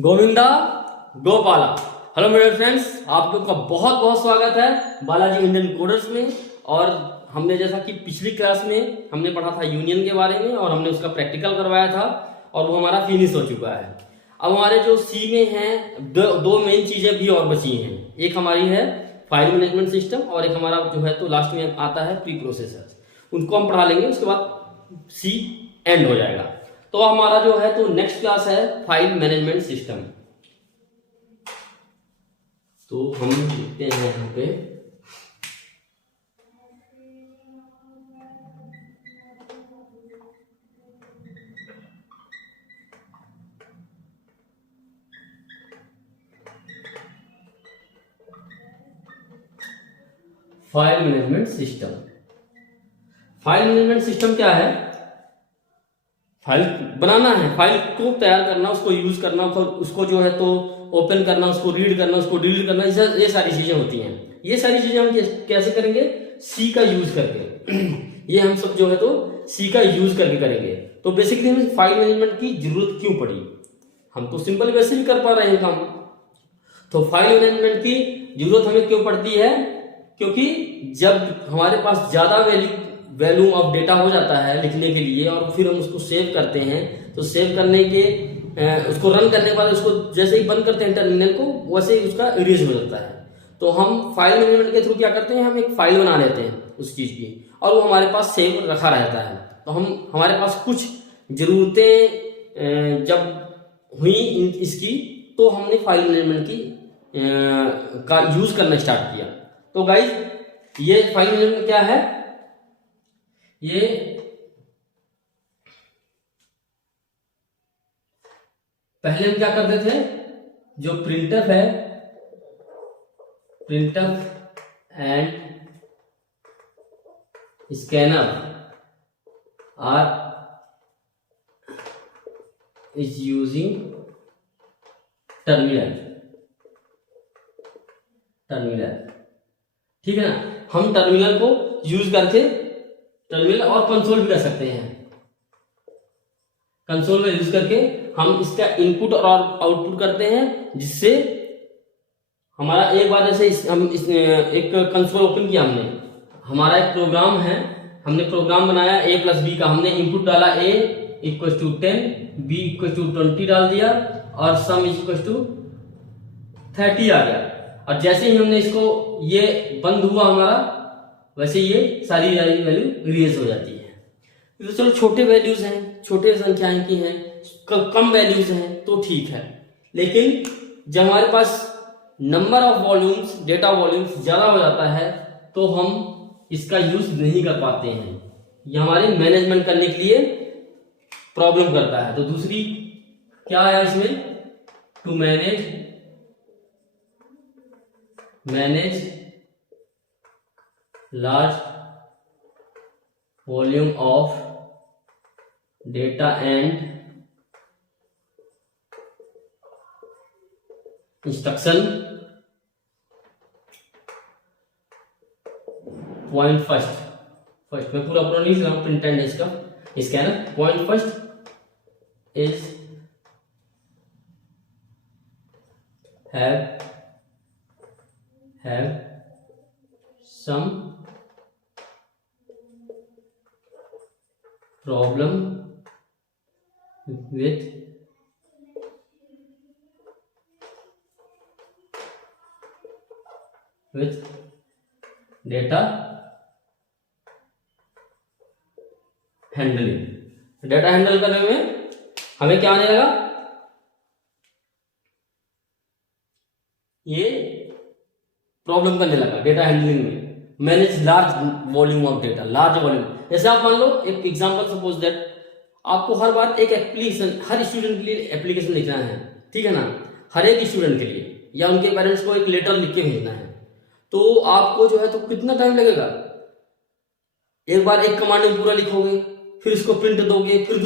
Govinda Gopala. Hello मेरे friends, आप लोग का बहुत बहुत स्वागत है बालाजी इंडियन कोडर्स में। और हमने जैसा कि पिछली क्लास में हमने पढ़ा था यूनियन के बारे में और हमने उसका प्रैक्टिकल करवाया था और वो हमारा फिनिश हो चुका है। अब हमारे जो सी में हैं दो मेन चीज़ें भी और बची हैं। एक हमारी है फाइल मैनेजमेंट सिस्टम और एक हमारा जो है तो लास्ट में आता है प्री प्रोसेसर्स। उनको हम पढ़ा लेंगे, उसके बाद सी एंड हो जाएगा। तो हमारा जो है तो नेक्स्ट क्लास है फाइल मैनेजमेंट सिस्टम। तो हम लिखते हैं यहाँ पे file management system. File management system क्या है? फाइल बनाना है, फाइल को तैयार करना, उसको यूज करना, उसको जो है तो ओपन करना, उसको रीड करना, उसको डिलीट करना, ये सारी चीजें होती हैं। ये सारी चीजें हम कैसे करेंगे? सी का यूज करके। ये हम सब जो है तो सी का यूज करके करेंगे। तो बेसिकली हमें फाइल मैनेजमेंट की जरूरत क्यों पड़ी? हम तो सिंपल वैसे ही कर पा रहे हैं काम। तो फाइल मैनेजमेंट की जरूरत हमें क्यों पड़ती है? क्योंकि जब हमारे पास ज्यादा वैल्यूम ऑफ डेटा हो जाता है लिखने के लिए और फिर हम उसको सेव करते हैं, तो सेव करने के उसको रन करने के बाद उसको जैसे ही बंद करते हैं टर्मिनल को, वैसे ही उसका इरेज हो जाता है। तो हम फाइल मैनेजमेंट के थ्रू क्या करते हैं, हम एक फाइल बना लेते हैं उस चीज की और वो हमारे पास सेव रखा रहता है। तो हमारे पास कुछ जरूरतें जब हुई इसकी, तो हमने फाइल मैनेजमेंट की का यूज करना स्टार्ट किया। तो गाइज, ये फाइल मैनेजमेंट क्या है? ये पहले हम क्या करते थे, जो प्रिंटफ है, printf and scanner are is using terminal. ठीक है ना? हम टर्मिनल को यूज करके टर्मिनल और कंसोल भी कर सकते हैं। कंसोल का यूज करके हम इसका इनपुट और आउटपुट करते हैं, जिससे हमारा एक बार जैसे एक कंसोल ओपन किया हमने, हमारा एक प्रोग्राम है, हमने प्रोग्राम बनाया a+b का। हमने इनपुट डाला a equal to 10, b equal to 20 डाल दिया और सम इक्वल टू 30 आ गया। और जैसे ही हमने इसको ये बंद हुआ हमारा, वैसे ये सारी वैल्यू इरेज हो जाती है। तो चलो छोटे वैल्यूज हैं, छोटे संख्याएं की हैं, कम वैल्यूज हैं तो ठीक है। लेकिन जब हमारे पास number of volumes, data volumes ज्यादा हो जाता है, तो हम इसका यूज नहीं कर पाते हैं। ये हमारे मैनेजमेंट करने के लिए प्रॉब्लम करता है। तो दूसरी क्या है इसमें? To manage large volume of data and instruction point first मैं पूरा नहीं लिख रहा हूं, प्रिंट एंड इसका scanner. Point first is have some problem with data handling. Data handle करने में हमें क्या आने लगा? ये प्रॉब्लम करने लगा डेटा हैंडलिंग में। Manage large volume of data, large volume. जैसे आप मान लो एक एग्जांपल, सपोज दैट आपको हर बार एक एप्लीकेशन, हर स्टूडेंट के लिए एप्लीकेशन लिखना है, ठीक है ना? हर एक स्टूडेंट के लिए या उनके पेरेंट्स को एक लेटर लिख के भेजना है, तो आपको जो है तो कितना टाइम लगेगा? एक बार एक कमांड में पूरा लिखोगे, फिर इसको प्रिंट दोगे, फिर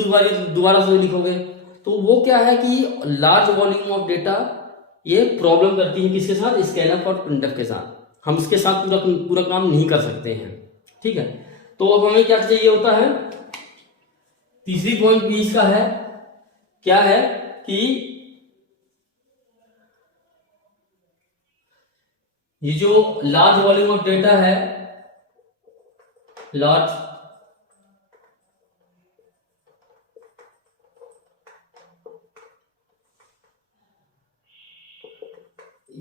दोबारा से लिखोगे। तो वो क्या है कि लार्ज वॉल्यूम ऑफ डेटा ये प्रॉब्लम करती है किसके साथ? स्कैनर और प्रिंटर के साथ। हम इसके साथ पूरा काम नहीं कर सकते हैं, ठीक है? तो अब हमें क्या चाहिए होता है? तीसरी पॉइंट भी इसका है, क्या है कि ये जो लार्ज वॉल्यूम ऑफ डेटा है, large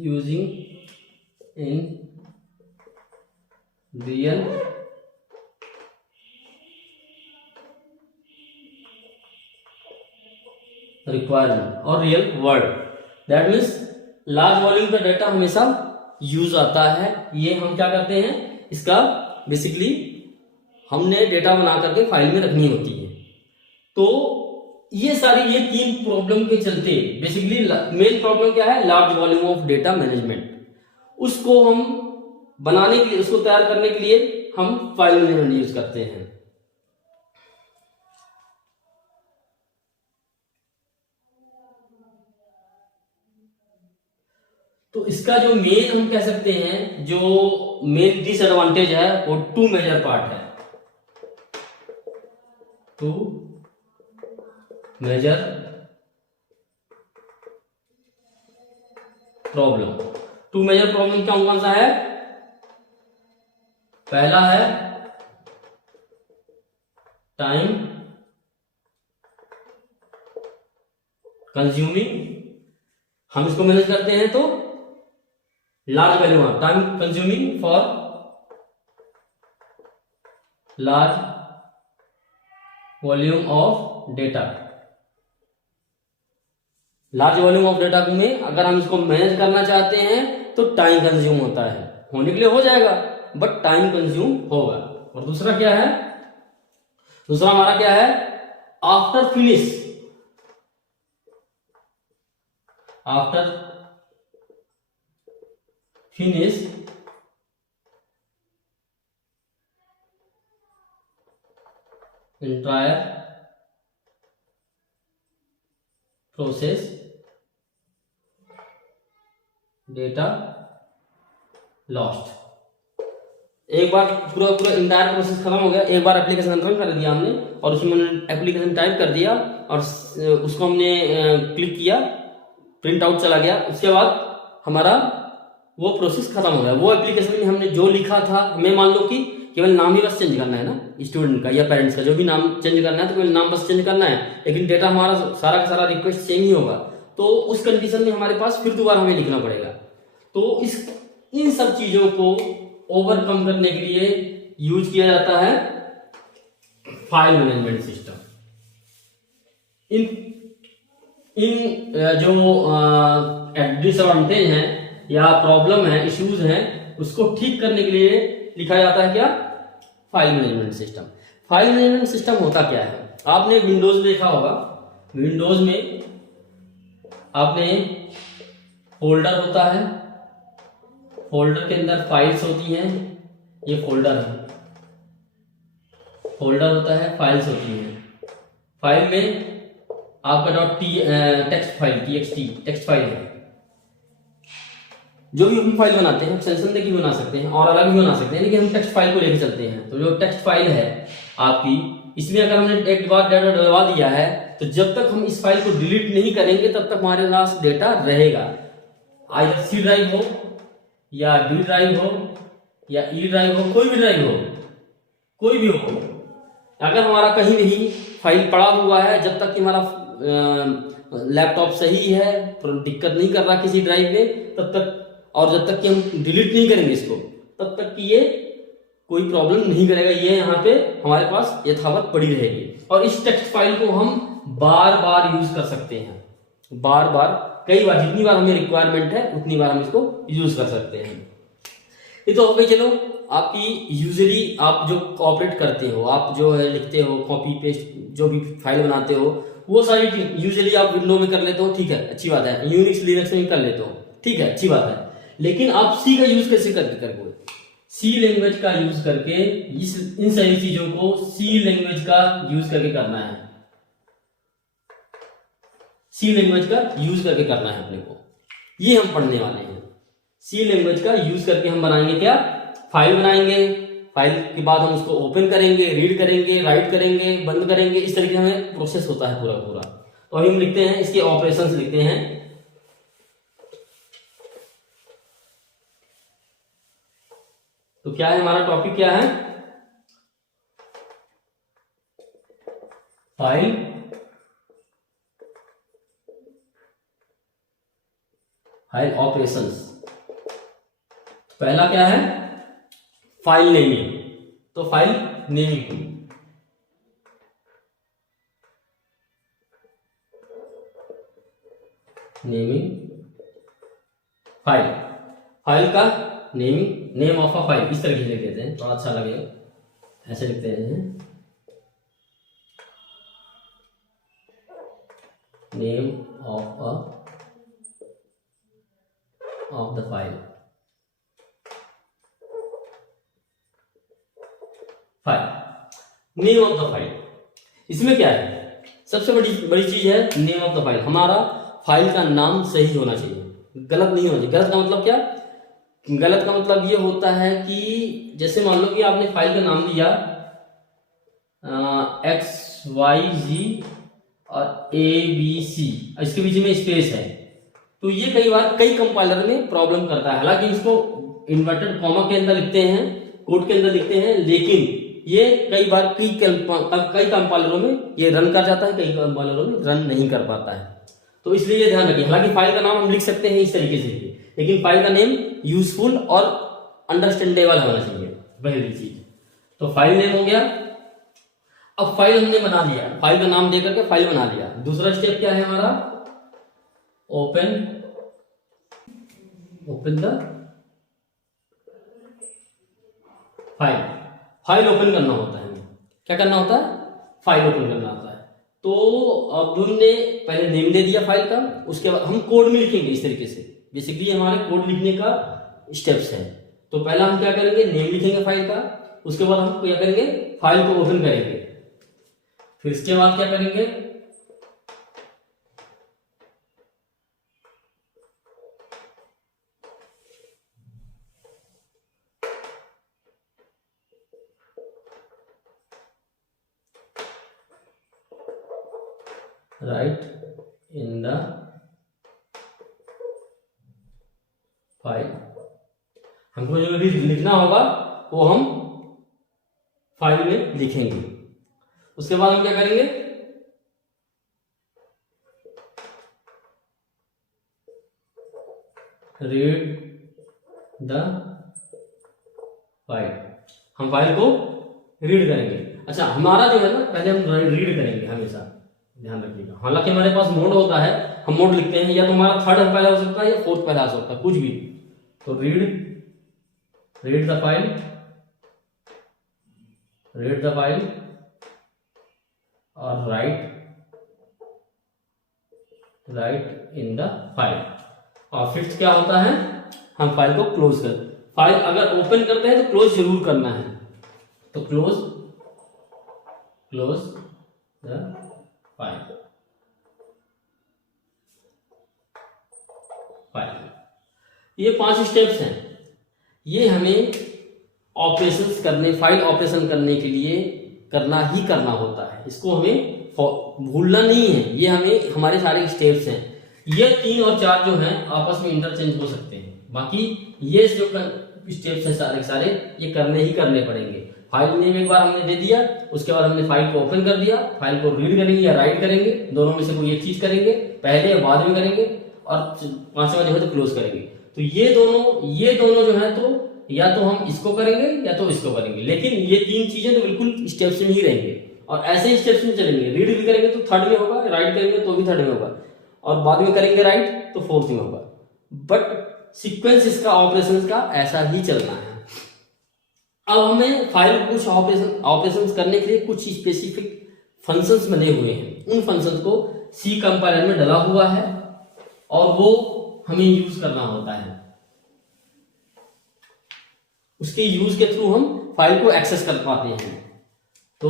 using in real requirement और real world, that means large volume का डेटा हमेशा यूज आता है। ये हम क्या करते हैं, इसका बेसिकली हमने डेटा बना करके फाइल में रखनी होती है। तो ये सारी ये तीन प्रॉब्लम के चलते बेसिकली मेन प्रॉब्लम क्या है, large volume of data management. उसको हम बनाने के लिए, उसको तैयार करने के लिए हम फाइल मैनेजमेंट यूज करते हैं। तो इसका जो मेन हम कह सकते हैं, जो मेन डिसएडवांटेज है वो टू मेजर पार्ट है, two major problem. Two major problem क्या कौन सा है, पहला है टाइम कंज्यूमिंग, हम इसको मैनेज करते हैं तो large value time consuming for large volume of data. Large volume of data में अगर हम इसको मैनेज करना चाहते हैं तो टाइम कंज्यूम होता है, होने के लिए हो जाएगा बट टाइम कंज्यूम होगा। और दूसरा क्या है, दूसरा हमारा क्या है, after finish, after finish entire process data lost। एक बार पूरा इंटायर प्रोसेस खत्म हो गया, एक बार एप्लीकेशन रन कर दिया हमने और उसमें एप्लीकेशन टाइप कर दिया और उसको हमने क्लिक किया, प्रिंट आउट चला गया, उसके बाद हमारा वो प्रोसेस खत्म हो गया। वो एप्लीकेशन में हमने जो लिखा था, हमें मान लो कि केवल नाम ही बस चेंज करना है ना, स्टूडेंट का या पेरेंट्स का जो भी नाम चेंज करना है तो केवल नाम बस चेंज करना है, लेकिन डेटा हमारा सारा का सारा रिक्वेस्ट सेम ही होगा। तो उस कंडीशन में हमारे पास फिर दोबारा हमें लिखना पड़ेगा। तो इन सब चीजों को ओवरकम करने के लिए यूज किया जाता है फाइल मैनेजमेंट सिस्टम। इन जो डिसएडवांटेज है या प्रॉब्लम है, इश्यूज हैं, उसको ठीक करने के लिए लिखा जाता है क्या, file management system. File management system होता क्या है, आपने विंडोज देखा होगा, विंडोज में आपने फोल्डर होता है, फोल्डर के अंदर फाइल्स होती हैं, ये फोल्डर है, फोल्डर होता है, फाइल्स होती हैं। फाइल में आपका text file TXT text file है, जो भी हम फाइल बनाते हैं एक्सटेंशन देके बना सकते हैं और अलग भी बना सकते हैं, लेकिन हम टेक्स्ट फाइल को लेके चलते हैं। तो जो टेक्स्ट फाइल है आपकी, इसमें अगर हमने एक बार डाटा डलवा दिया है तो जब तक हम इस फाइल को डिलीट नहीं करेंगे तब तक हमारे पास डेटा रहेगा, आइदर C ड्राइव हो या D ड्राइव हो या E ड्राइव हो, कोई भी ड्राइव हो, कोई भी हो। अगर हमारा कहीं नहीं फाइल पड़ा हुआ है, जब तक कि हमारा लैपटॉप सही है, दिक्कत नहीं कर रहा किसी ड्राइव में, तब तक, और जब तक कि हम डिलीट नहीं करेंगे इसको, तब तक कि ये कोई प्रॉब्लम नहीं करेगा, ये यहाँ पे हमारे पास यथावत पड़ी रहेगी। और इस टेक्स्ट फाइल को हम बार बार यूज कर सकते हैं, बार बार, कई बार, जितनी बार हमें रिक्वायरमेंट है उतनी बार हम इसको यूज कर सकते हैं। ये तो हो गई, चलो आपकी यूजुअली आप जो ऑपरेट करते हो, आप जो है लिखते हो, कॉपी पेस्ट जो भी फाइल बनाते हो, वो सारी यूजुअली आप विंडो में कर लेते हो, ठीक है, अच्छी बात है, यूनिक्स लिनक्स में कर लेते हो, ठीक है, अच्छी बात है। लेकिन आप सी का यूज कैसे करके सी लैंग्वेज का यूज करके इन सारी चीजों को सी लैंग्वेज का यूज करके करना है, सी लैंग्वेज का यूज करके करना है अपने को, ये हम पढ़ने वाले हैं। सी लैंग्वेज का यूज करके हम बनाएंगे क्या, फाइल बनाएंगे, फाइल के बाद हम उसको ओपन करेंगे, रीड करेंगे, राइट करेंगे, बंद करेंगे, इस तरीके से हमें प्रोसेस होता है पूरा पूरा। तो अभी हम लिखते हैं इसके ऑपरेशंस लिखते हैं। तो क्या है हमारा टॉपिक, क्या है, फाइल ऑपरेशंस। पहला क्या है, फाइल नेमिंग। तो फाइल नेमिंग, फाइल, फाइल का naming, name of a file, इस तरीके से कहते हैं, थोड़ा अच्छा लगेगा, ऐसे लिखते हैं, name of the file, name of the file. इसमें क्या है, सबसे बड़ी चीज है नेम ऑफ द फाइल। हमारा फाइल का नाम सही होना चाहिए, गलत नहीं होना चाहिए। गलत का मतलब क्या, गलत का मतलब ये होता है कि जैसे मान लो कि आपने फाइल का नाम दिया XYZ और ABC, इसके बीच में स्पेस है, तो ये कई बार कई कंपाइलर में प्रॉब्लम करता है। हालांकि इसको इन्वर्टेड कॉमा के अंदर लिखते हैं, कोड के अंदर लिखते हैं, लेकिन ये कई बार कई कंपाइलरों में ये रन कर जाता है, कई कंपाइलरों में रन नहीं कर पाता है। तो इसलिए ये ध्यान रखिए। हालांकि फाइल का नाम हम लिख सकते हैं इस तरीके से, लेकिन फाइल का नेम यूजफुल और अंडरस्टैंडेबल होना चाहिए, पहली चीज। तो फाइल नेम हो गया। अब फाइल हमने बना लिया, फाइल का नाम देकर के फाइल बना लिया। दूसरा स्टेप क्या है हमारा, open the file. File open करना होता है, क्या करना होता है, फाइल ओपन करना होता है। तो अब हमने पहले नेम दे दिया फाइल का, उसके बाद हम कोड में लिखेंगे इस तरीके से। बेसिकली हमारे कोड लिखने का स्टेप्स है। तो पहला हम क्या करेंगे, नेम लिखेंगे फाइल का, उसके बाद हम क्या करेंगे, फाइल को ओपन करेंगे, फिर इसके बाद क्या करेंगे, राइट इन द फाइल। हमको जो लिखना होगा वो हम फाइल में लिखेंगे। उसके बाद हम क्या करेंगे, रीड द फाइल। हम फाइल को रीड करेंगे। अच्छा, हमारा जो है ना, पहले हम रीड करेंगे हमेशा, ध्यान रखिएगा। हालांकि हमारे पास मोड होता है, हम मोड लिखते हैं, या तो हमारा थर्ड पहला हो सकता है या फोर्थ पहला हो सकता है, कुछ भी। तो रीड द फाइल, और राइट इन द फाइल। और फिफ्थ क्या होता है, हम फाइल को क्लोज कर, फाइल अगर ओपन करते हैं तो क्लोज जरूर करना है। तो क्लोज द फाइल। ये 5 स्टेप्स हैं, ये हमें ऑपरेशंस करने, फाइल ऑपरेशन करने के लिए करना ही करना होता है। इसको हमें भूलना नहीं है। ये हमें, हमारे सारे स्टेप्स हैं। ये 3 और 4 जो हैं आपस में इंटरचेंज हो सकते हैं, बाकी ये जो स्टेप्स हैं सारे सारे ये करने ही करने पड़ेंगे। फाइल नेम एक बार हमने दे दिया, उसके बाद हमने फाइल को ओपन कर दिया, फाइल को रीड करेंगे या राइट करेंगे, दोनों में से कोई एक चीज करेंगे, पहले या बाद में करेंगे, और 5वां जो है तो क्लोज करेंगे। तो ये दोनों जो है तो या तो हम इसको करेंगे या तो इसको करेंगे, लेकिन ये 3 चीजें तो बिल्कुल स्टेप्स में ही रहेंगे और ऐसे ही स्टेप्स में चलेंगे। रीड भी करेंगे तो थर्ड में होगा, राइट करेंगे तो भी थर्ड में होगा, और बाद में करेंगे राइट तो फोर्थ में होगा। बट सीक्वेंस इसका ऑपरेशन का ऐसा ही चलना है। अब हमें फाइल कुछ ऑपरेशंस करने के लिए कुछ स्पेसिफिक फंक्शंस बने हुए हैं। उन फंक्शंस को सी कंपाइलर में डला हुआ है और वो हमें यूज करना होता है। उसके यूज के थ्रू हम फाइल को एक्सेस कर पाते हैं। तो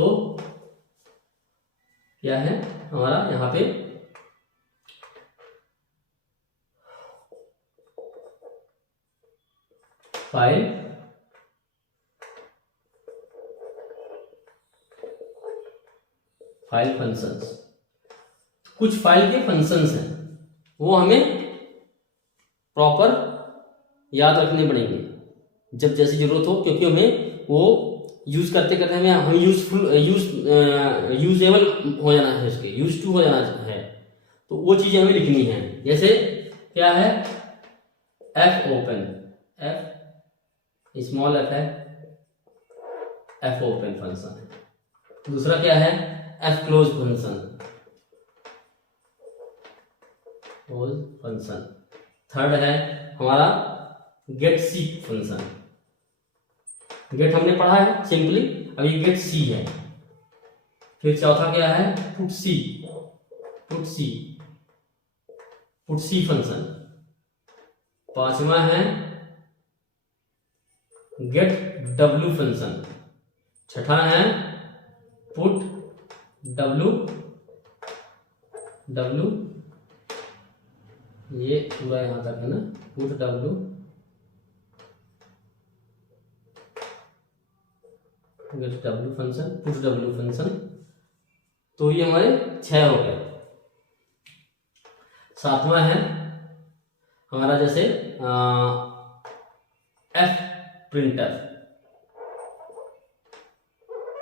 क्या है हमारा यहां पे फाइल फंक्शंस, कुछ फाइल के फंक्शंस हैं, वो हमें प्रॉपर याद रखने पड़ेंगे। जब जैसी जरूरत हो, क्योंकि हमें वो यूज करते करते हमें यूजेबल हो जाना है, उसके यूज टू हो जाना है, तो वो चीजें हमें लिखनी है। जैसे क्या है, F open, F small F है, एफ ओपन फंक्शन है। दूसरा क्या है, F close function, close function. Third है हमारा गेट सी फंक्शन, गेट हमने पढ़ा है सिंपली, अब ये गेट सी है। फिर चौथा क्या है, पुट सी, पुट सी, पुट सी फंक्शन। पांचवा है गेट डब्ल्यू फंक्शन। छठा है पुट डब्ल्यू, डब्ल्यू ये पूरा यहां तक है ना, put W, get W function, put W function. तो ये हमारे 6 हो गए। सातवां है हमारा जैसे एफ प्रिंटर,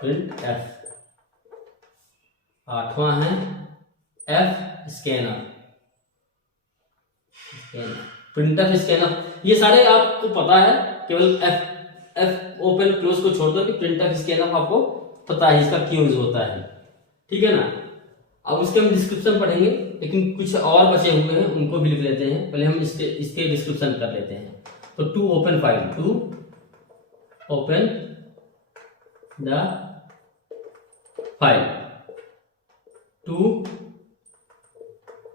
प्रिंट एफ। आठवां है एफ स्कैनर, प्रिंटर स्कैनर। ये सारे आपको पता है, केवल एफ ओपन क्लोज को छोड़कर कि प्रिंटर स्कैनर आपको पता है इसका क्यों यूज होता है, ठीक है ना। अब उसके हम डिस्क्रिप्शन पढ़ेंगे, लेकिन कुछ और बचे हुए हैं उनको भी लिख लेते हैं। पहले हम इसके डिस्क्रिप्शन कर लेते हैं। तो to open file, to open the file, to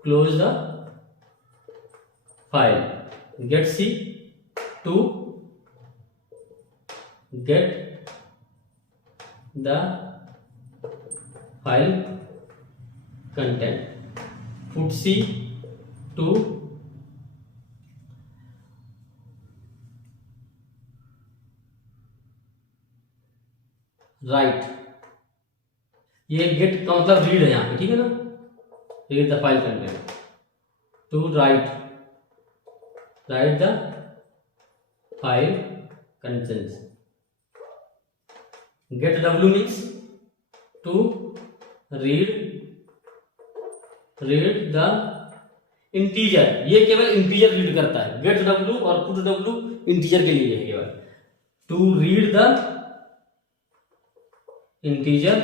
close the file, get C, to get the file content, put C, to write. ये गेट का मतलब रीड है यहां पे, ठीक है ना, read the file content, to write, write the file contents. Get W means to read the integer, ये केवल इंटीजर रीड करता है। गेट डब्ल्यू और पुट डब्ल्यू इंटीजर के लिए है केवल। To read the integer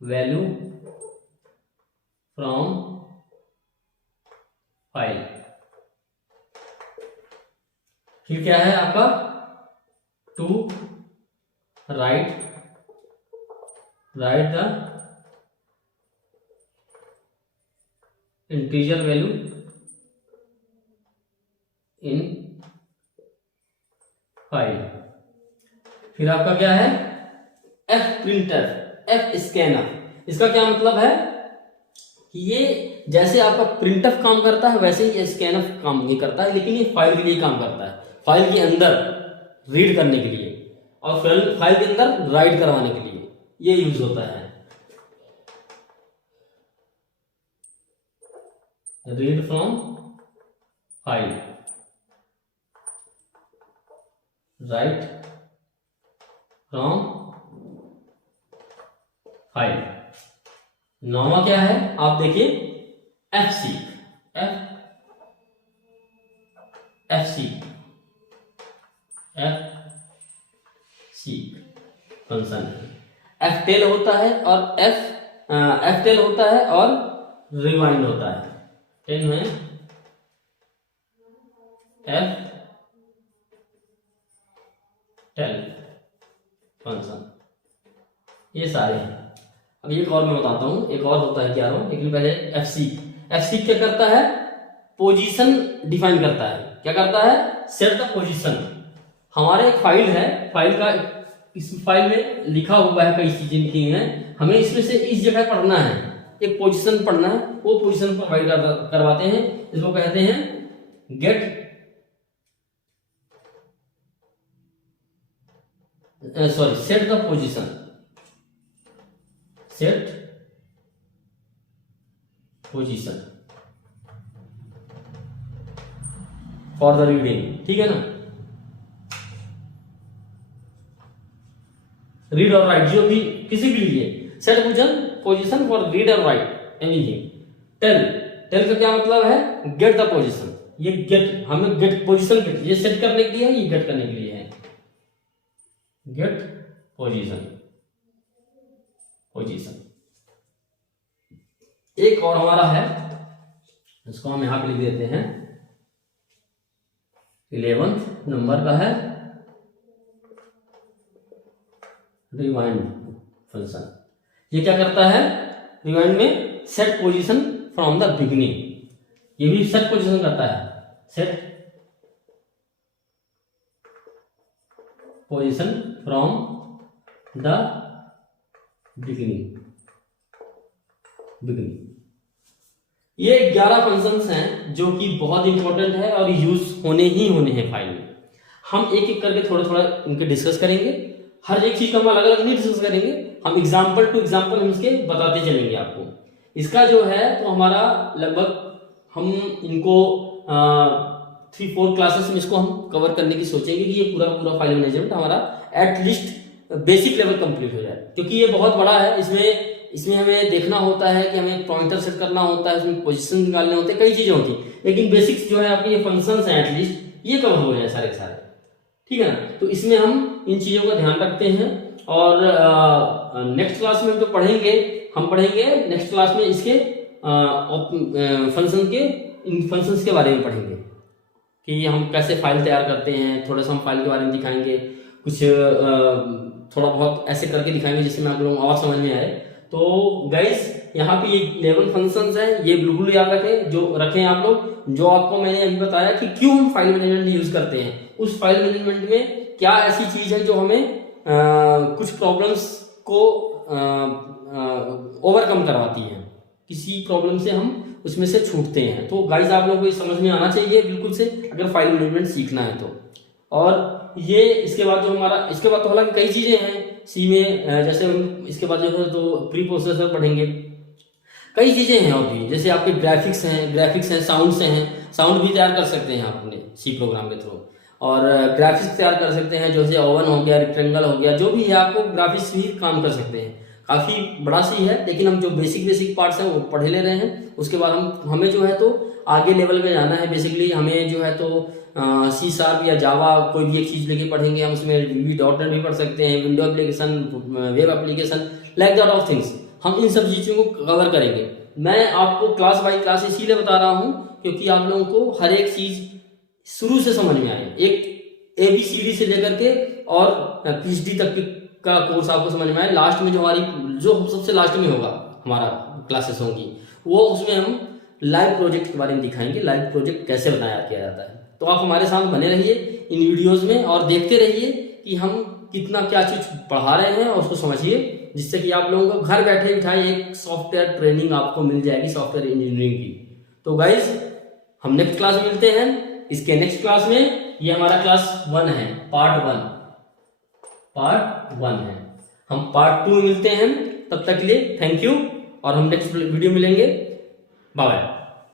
value from file. फिर क्या है आपका, to write the integer value in file. फिर आपका क्या है, एफ प्रिंटर, एफ स्कैनर। इसका क्या मतलब है कि ये जैसे आपका प्रिंटफ काम करता है वैसे ही स्कैनर काम नहीं करता है, लेकिन ये फाइल के लिए काम करता है, फाइल के अंदर रीड करने के लिए और फाइल के अंदर राइट करवाने के लिए ये यूज होता है। Read from file, right from file. नौवां क्या है आप देखिए, F seek, F seek function है। एफ टेल होता है और एफ टेल होता है और रिवाइंड होता है। 10 में एफ टेल फंक्शन, ये सारे हैं। अब एक और मैं बताता हूं, एक और होता है 11वां, लेकिन पहले एफ सीक क्या करता है, पोजीशन डिफाइन करता है। क्या करता है, सेट द पोजीशन। हमारे एक फाइल है, फाइल का इस फाइल में लिखा हुआ है, कई चीजें लिखी हैं, हमें इसमें से इस जगह पढ़ना है, एक पोजीशन पढ़ना है, वो पोजीशन प्रोवाइड करवाते हैं। इसको कहते हैं get set the position, set position for the reading, ठीक है ना। रीड और राइट, जो भी किसी के लिए सेट पोजीशन फॉर रीड और राइट एनीथिंग। टेल का क्या मतलब है, गेट द पोजीशन, ये गेट हमें गेट पोजीशन, ये सेट करने के लिए है, ये गेट करने के लिए है, गेट पोजीशन। एक और हमारा है, इसको हम यहां पे लिख देते हैं, 11th नंबर का है रिवाइंड फंक्शन। ये क्या करता है, रिवाइंड में set position from the beginning, ये भी सेट पोजीशन करता है, set position from the beginning. ये 11 फंक्शंस हैं जो कि बहुत इंपॉर्टेंट है और यूज होने हैं फाइल में। हम एक एक करके थोड़ा थोड़ा इनके डिस्कस करेंगे, हर एक चीज को हम अलग अलग नहीं डिस्कस करेंगे, हम एग्जाम्पल टू एग्जाम्पल हम इसके बताते चलेंगे आपको। इसका जो है तो हमारा लगभग हम इनको 3-4 क्लासेस में इसको हम कवर करने की सोचेंगे कि ये पूरा फाइल मैनेजमेंट हमारा एटलीस्ट बेसिक लेवल कंप्लीट हो जाए, क्योंकि ये बहुत बड़ा है। इसमें हमें देखना होता है कि हमें पॉइंटर सेट करना होता है, इसमें पोजीशन निकालने होते हैं, कई चीजें होती हैं, लेकिन बेसिक्स जो है आपके ये फंक्शंस हैं एटलीस्ट ये कवर हो जाए सारे के सारे, ठीक है ना। तो इसमें हम इन चीजों का ध्यान रखते हैं और नेक्स्ट क्लास में जो हम पढ़ेंगे नेक्स्ट क्लास में इसके फंक्शंस के बारे में पढ़ेंगे कि हम कैसे फाइल तैयार करते हैं, थोड़ा सा हम फाइल के बारे में दिखाएंगे, कुछ थोड़ा बहुत ऐसे करके दिखाएंगे जिससे मैं आप लोगों को आवाज समझ में आए। तो गाइस यहाँ पे ये 11 फंक्शंस हैं, ये बिल्कुल याद रखें आप लोग। जो आपको मैंने अभी बताया कि क्यों हम फाइल मैनेजमेंट यूज करते हैं, उस फाइल मैनेजमेंट में क्या ऐसी चीज है जो हमें कुछ प्रॉब्लम्स को ओवरकम करवाती है, किसी प्रॉब्लम से हम उसमें से छूटते हैं। तो गाइस आप लोगों को ये समझ में आना चाहिए बिल्कुल से, अगर फाइल मैनेजमेंट सीखना है तो। और ये इसके बाद इसके बाद तो हालांकि कई चीजें हैं सी में, जैसे हम इसके बाद जो है तो प्री प्रोसेसर पढ़ेंगे, कई चीजें हैं और भी, जैसे आपके ग्राफिक्स हैं, साउंड भी तैयार कर सकते हैं आप अपने सी प्रोग्राम के थ्रू, और ग्राफिक्स तैयार कर सकते हैं, जैसे ओवन हो गया, रेक्टेंगल हो गया, जो भी है आपको ग्राफिक्स भी काम कर सकते हैं। काफी बड़ा सी है, लेकिन हम जो बेसिक पार्ट्स हैं वो पढ़ ले रहे हैं। उसके बाद हमें जो है तो आगे लेवल में जाना है। बेसिकली हमें जो है तो C# या जावा कोई भी एक चीज लेके पढ़ेंगे, हम उसमें .NET भी पढ़ सकते हैं, window application, web application, like that of things, हम इन सब चीजों को कवर करेंगे। मैं आपको क्लास बाय क्लास इसीलिए बता रहा हूँ क्योंकि आप लोगों को हर एक चीज शुरू से समझ में आए, एक ABCD से लेकर के और PhD तक का कोर्स आपको समझ में आए। लास्ट में जो सबसे लास्ट में होगा हमारा क्लासेस होंगी, वो उसमें हम लाइव प्रोजेक्ट के बारे में दिखाएंगे, लाइव प्रोजेक्ट कैसे बनाया किया जाता है। तो आप हमारे साथ बने रहिए इन वीडियोस में और देखते रहिए कि हम कितना क्या चीज पढ़ा रहे हैं और उसको समझिए, जिससे कि आप लोगों को घर बैठे बिठाए एक सॉफ्टवेयर ट्रेनिंग आपको मिल जाएगी सॉफ्टवेयर इंजीनियरिंग की। तो गाइज हम नेक्स्ट क्लास में मिलते हैं। इसके नेक्स्ट क्लास में, ये हमारा क्लास 1 है, पार्ट 1 है, हम पार्ट 2 में मिलते हैं। तब तक के लिए थैंक यू और हम नेक्स्ट वीडियो मिलेंगे। Bye bye.